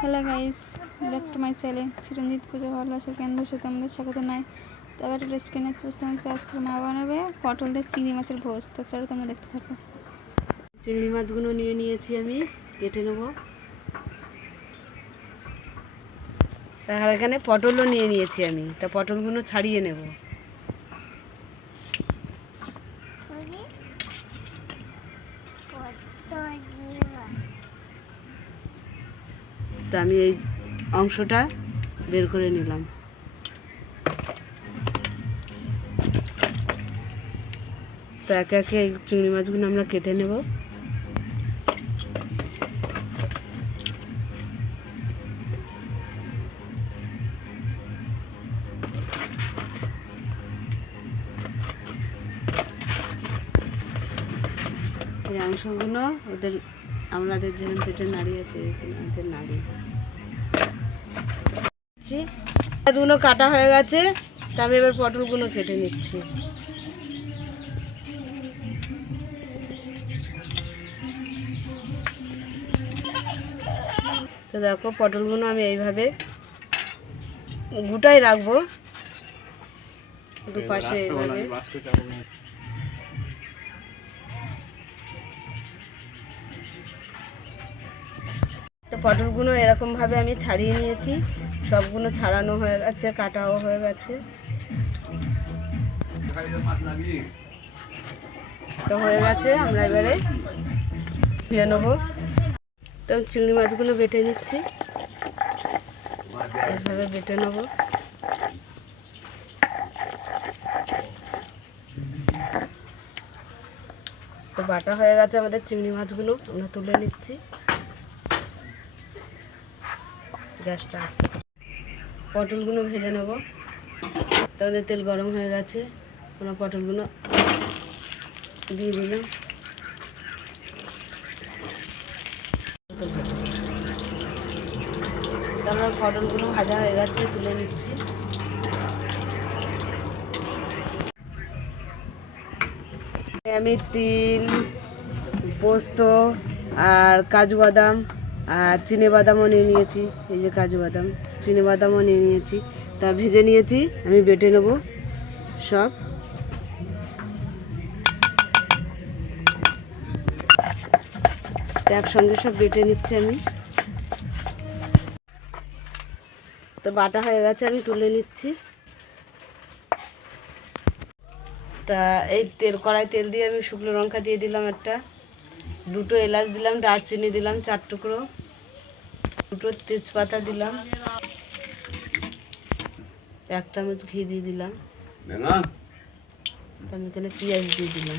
Hello guys, back to my channel Chiranjit পুজো ভালোবাসা কেন্দ্র সাথে আমাদের স্বাগত নাই তবে একটা নেক্সট বুঝতে হচ্ছে আজকে মা বানাবে পটল দিয়ে চিংড়ি মাছের ভোজ। তো চলো তোমরা দেখতে থাকো। চিংড়ি মাছগুলো নিয়ে নিয়েছি আমি, কেটে নেব। আর এখানে পটলও নিয়ে নিয়েছি আমি, তা পটলগুলো ছাড়িয়ে নেব। তা আমি এই অংশটা বের করে নিলাম। তো একে একে এই চিংড়ি মাছগুলো আমরা কেটে নেব। এই অংশগুলো ওদের আমাদের যেখানে পেটে নাড়ি আছে ওদের নাড়ি মাছগুলো কাটা হয়ে গেছে তা আমি এবার পটলগুলো কেটে নিচ্ছি। তো দেখো পটলগুলো আমি এইভাবে গোটাই রাখব। দুপাশে এইভাবে। পটলগুলো এরকম ভাবে আমি ছাড়িয়ে নিয়েছি। সবগুলো ছাড়ানো হয়ে গেছে, কাটাও হয়ে গেছে। তো হয়ে গেছে, আমরা এবারে ধুয়ে নেব। তো চিংড়ি মাছগুলো বেটে নিচ্ছি। এইভাবে বেটে নেব। তো বাটা হয়ে গেছে আমাদের চিংড়ি মাছগুলো, আমরা তুলে নিচ্ছি। গ্যাসটা পটলগুলো ভেজে নেব। তাদের তেল গরম হয়ে গেছে। আমরা পটলগুলো দিয়ে দিলাম। তারপর পটলগুলো ভাজা হয়ে গেছে, তুলে নিচ্ছি। আমি তিল পোস্ত আর কাজু বাদাম আর চিনে বাদামও নিয়ে নিয়েছি, এই যে কাজু বাদাম। চিনে বাদামও নিয়ে নিয়েছি। তা ভেজে নিয়েছি, আমি বেটে নেব সব। একসঙ্গে সব বেটে নিচ্ছি আমি। তো বাটা হয়ে গেছে, আমি তুলে নিচ্ছি। তা এই তেল, কড়াই তেল দিয়ে আমি শুকনো লঙ্কা দিয়ে দিলাম একটা। দুটো এলাচ দিলাম, দারচিনি দিলাম, চার টুকরো। দুটো তেজপাতা দিলাম। এক চামচ ঘি দিয়ে দিলাম। আমি এখানে পেঁয়াজ দিয়ে দিলাম।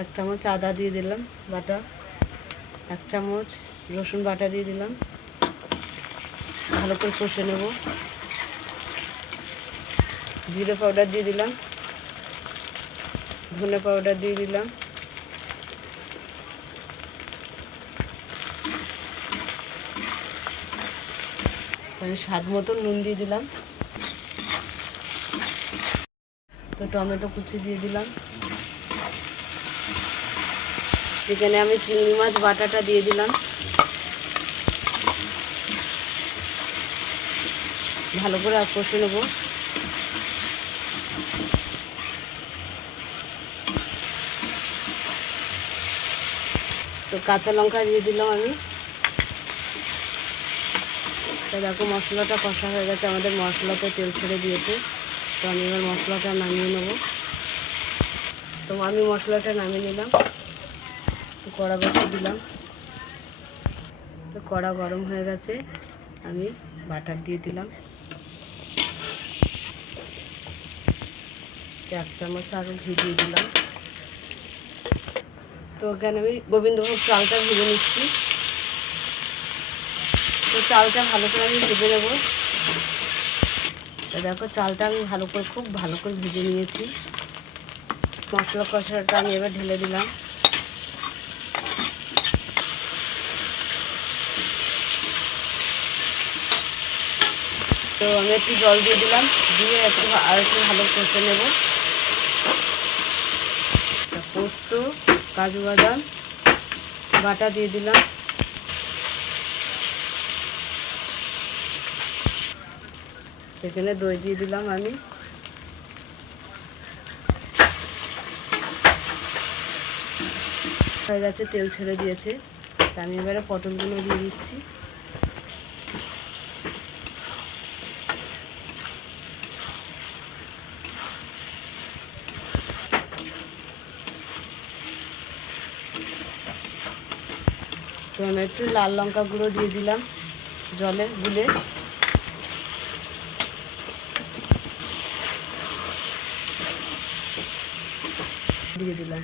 এক চামচ আদা দিয়ে দিলাম বাটা। এক চামচ রসুন বাটা দিয়ে দিলাম। ভালো করে কষে নেব। জিরে পাউডার দিয়ে দিলাম। ধনে পাউডার দিয়ে দিলাম। স্বাদ মতো নুন দিয়ে দিলাম। তো টমেটো কুচি দিয়ে দিলাম। এখানে আমি চিংড়ি মাছ বাটাটা দিয়ে দিলাম। ভালো করে কষে নেব। তো কাঁচা লঙ্কা দিয়ে দিলাম আমি। তো দেখো মশলাটা কষা হয়ে গেছে, আমাদের মশলাতে তেল ছেড়ে দিয়েছে। তো আমি এবার মশলাটা নামিয়ে নেব। তো আমি মশলাটা নামিয়ে নিলাম। কড়া বসিয়ে দিলাম। তো কড়া গরম হয়ে গেছে, আমি বাটার দিয়ে দিলাম। এক চামচ আরও দিয়ে দিলাম। তো ওখানে আমি গোবিন্দভোগ চালটা ভেজে নিচ্ছি। তো চালটা ভালো করে আমি ভেজে নেব। তো দেখো চালটা আমি ভালো করে, খুব ভালো করে ভেজে নিয়েছি। মশলা কষাটা আমি এবার ঢেলে দিলাম। তো আমি একটু জল দিয়ে দিলাম, দিয়ে একটু আর একটু ভালো কষে নেব। পোস্ত কাজু বাদাম, বাটা দিয়ে দিলাম। এখানে দই দিয়ে দিলাম আমি। হয়ে গেছে, তেল ছেড়ে দিয়েছে। আমি এবারে পটলগুলো দিয়ে দিচ্ছি। তো একটু লাল লঙ্কা গুঁড়ো দিয়ে দিলাম জলে গুলে। দিয়ে দিলাম।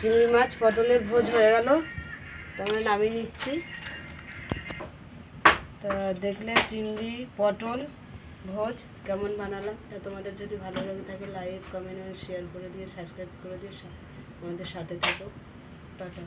চিংড়ি মাছ, পটলের ভোজ হয়ে গেল। তো আমরা নামিয়ে নিচ্ছি। তা দেখলে চিংড়ি, পটল, ভোজ কেমন বানালাম? তা তোমাদের যদি ভালো লাগে থাকে লাইক কমেন্ট শেয়ার করে দিয়ে সাবস্ক্রাইব করে দিয়ে আমাদের সাথে থেকো। টাটা।